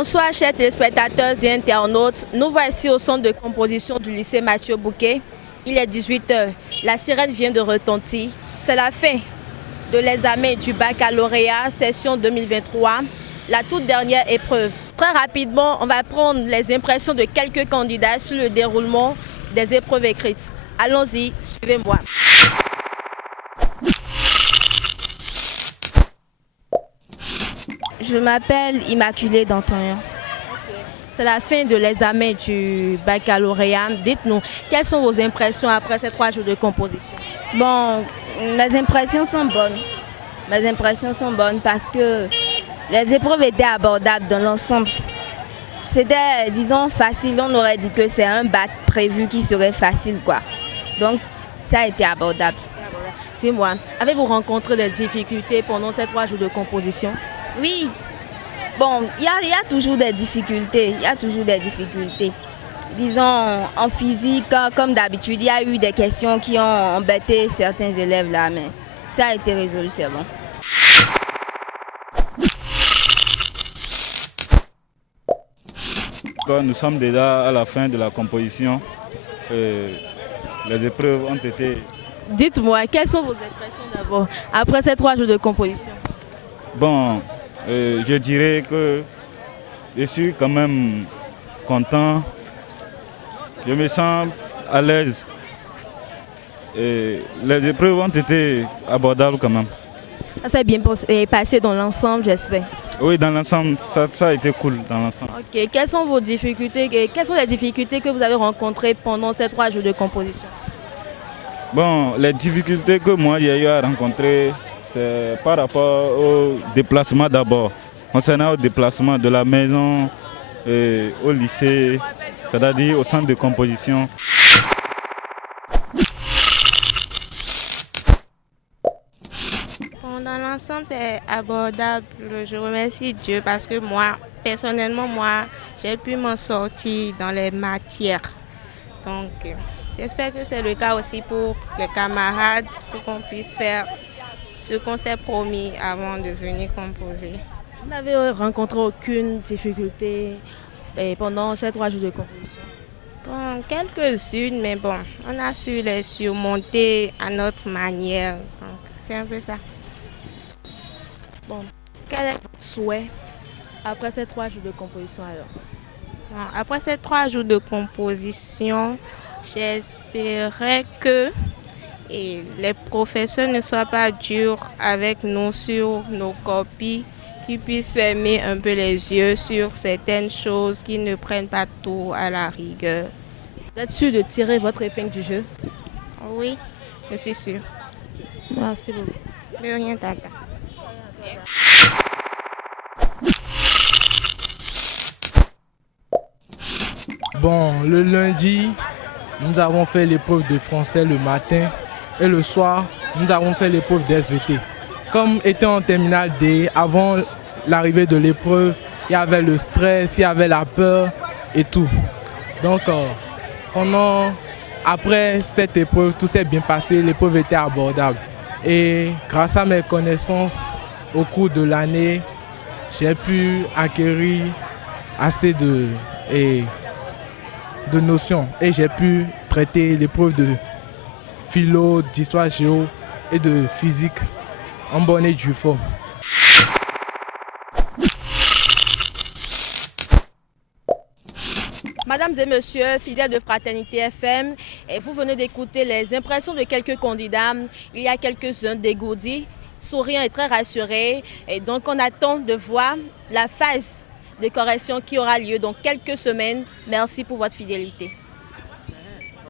Bonsoir chers téléspectateurs et internautes, nous voici au centre de composition du lycée Mathieu Bouquet. Il est 18h, la sirène vient de retentir. C'est la fin de l'examen du baccalauréat session 2023, la toute dernière épreuve. Très rapidement, on va prendre les impressions de quelques candidats sur le déroulement des épreuves écrites. Allons-y, suivez-moi. Je m'appelle Immaculée D'Antonion. C'est la fin de l'examen du baccalauréat. Dites-nous, quelles sont vos impressions après ces 3 jours de composition? Bon, mes impressions sont bonnes. Mes impressions sont bonnes parce que les épreuves étaient abordables dans l'ensemble. C'était, disons, facile. On aurait dit que c'est un bac prévu qui serait facile, quoi. Donc, ça a été abordable. Dis-moi, avez-vous rencontré des difficultés pendant ces 3 jours de composition? Oui. Bon, il y a toujours des difficultés. Il y a toujours des difficultés. Disons, en physique, comme d'habitude, il y a eu des questions qui ont embêté certains élèves là, mais ça a été résolu, c'est bon. Quand nous sommes déjà à la fin de la composition, les épreuves ont été... Dites-moi, quelles sont vos impressions d'abord après ces 3 jours de composition? Bon, je dirais que je suis quand même content. Je me sens à l'aise. Les épreuves ont été abordables quand même. Ça s'est bien passé dans l'ensemble, j'espère. Oui, dans l'ensemble, ça a été cool dans l'ensemble. Ok, quelles sont vos difficultés, quelles sont les difficultés que vous avez rencontrées pendant ces 3 jours de composition? Bon, les difficultés que moi j'ai eu à rencontrer, c'est par rapport au déplacement d'abord. Concernant le déplacement de la maison au lycée, c'est-à-dire au centre de composition. Dans l'ensemble, c'est abordable. Je remercie Dieu parce que moi, personnellement, j'ai pu m'en sortir dans les matières. Donc, j'espère que c'est le cas aussi pour les camarades, pour qu'on puisse faire ce qu'on s'est promis avant de venir composer. Vous n'avez rencontré aucune difficulté pendant ces 3 jours de composition? Bon, quelques-unes, mais bon, on a su les surmonter à notre manière. Donc, c'est un peu ça. Bon, quel est votre souhait après ces 3 jours de composition alors? Bon, après ces 3 jours de composition, j'espérais que les professeurs ne soient pas durs avec nous sur nos copies, qu'ils puissent fermer un peu les yeux sur certaines choses, qu'ils ne prennent pas tout à la rigueur. Vous êtes sûr de tirer votre épingle du jeu? Oui, je suis sûre. Merci beaucoup. De rien, tata. Bon, le lundi, nous avons fait l'épreuve de français le matin et le soir, nous avons fait l'épreuve d'SVT. Comme étant en terminale D, avant l'arrivée de l'épreuve, il y avait le stress, il y avait la peur et tout. Donc, après cette épreuve, tout s'est bien passé, l'épreuve était abordable. Et grâce à mes connaissances au cours de l'année, j'ai pu acquérir assez de notions et j'ai pu traiter l'épreuve de philo, d'histoire géo et de physique en bonne et due forme. Mesdames et messieurs, fidèles de Fraternité FM, vous venez d'écouter les impressions de quelques candidats. Il y a quelques-uns dégourdis, souriants et très rassurés. Et donc on attend de voir la phase de correction qui aura lieu dans quelques semaines. Merci pour votre fidélité.